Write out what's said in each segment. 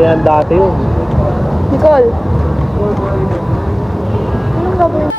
yan dati yun. Nicole. Anong gagawin?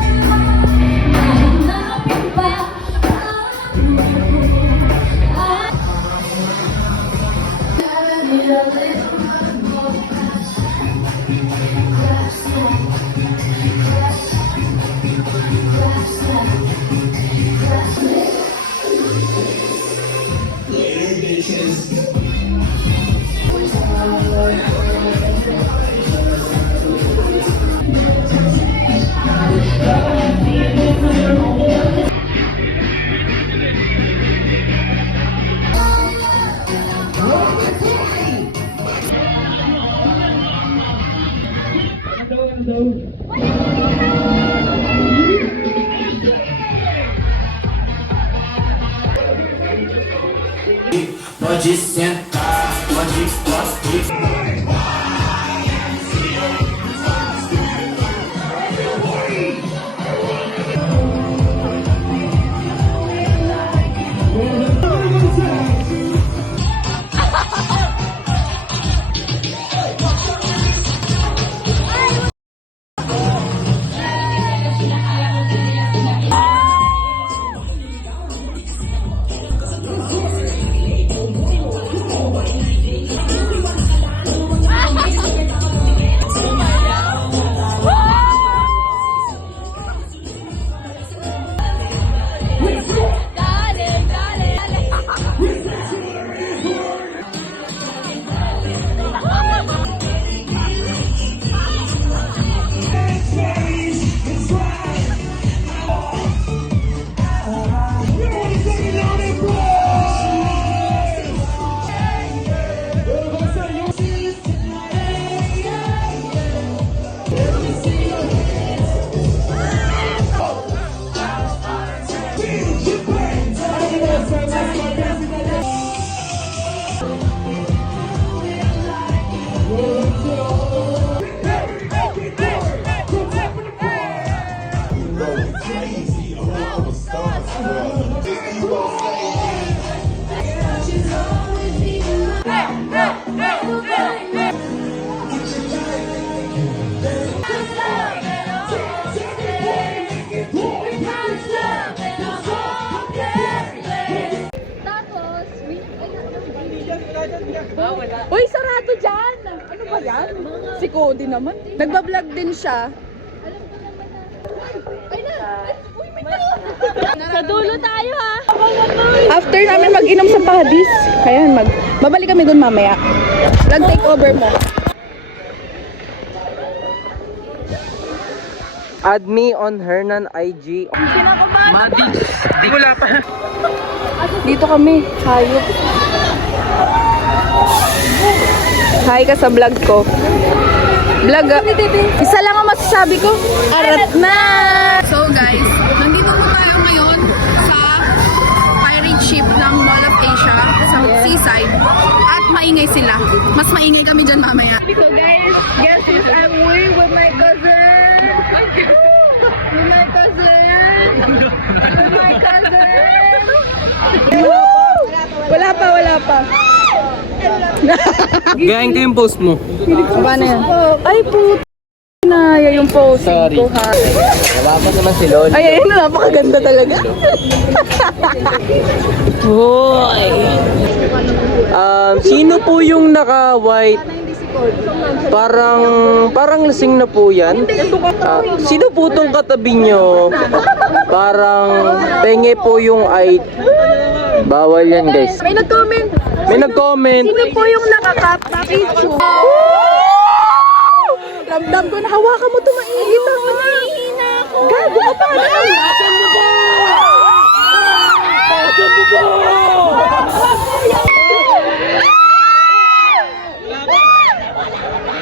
Pode sentar, pode. Uy, sarado dyan! Ano ba yan? Si Cody naman. Nagbablog din siya. Sa dulo tayo ha! After namin mag-inom sa Padis, ayan, babalik kami dun mamaya. Vlog take over mo. Add me on Hernan IG. Madis. Di ko pa. Dito kami, hayop. Hi ka sa vlog ko. Vlog, isa lang ang masasabi ko. Arat na! So guys, nandito po tayo ngayon sa pirate ship ng Mall of Asia sa seaside. At maingay sila. Mas maingay kami dyan mamaya. So guys, guess who's I'm with my cousin? With my cousin! With my cousin! Wala pa. Gayahin ko yung post mo. Paano yan? Ay, puto na yung posing Sorry. ko ha. Wala pa naman si Lolo. Ay, ayun, napakaganda talaga. Hoy! Sino po yung naka-white? Parang lasing na po yan. Sino po tong katabi nyo? Parang penge po yung ay. Bawal yan guys. May nag-comment. May nag-comment. Sino po yung nakaka-picture? Ramdam ko na hawakan mo ito, mainit ako. Mahihina ako. Gago ka pa na. Hawakan mo ba? Hawakan mo ba?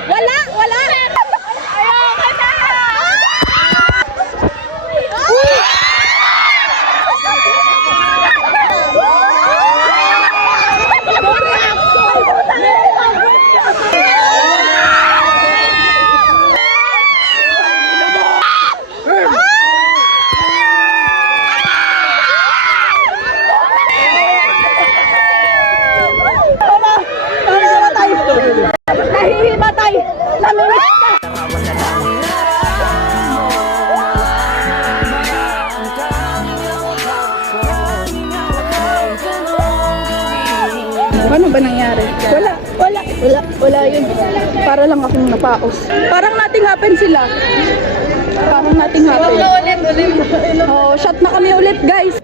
Wala. Ayoko na. mamimiss ka! Paano ba nangyari? Wala yun. Para lang akong napaos. Parang nothing happen sila. Parang nothing happen. Oh, shot na kami ulit, guys.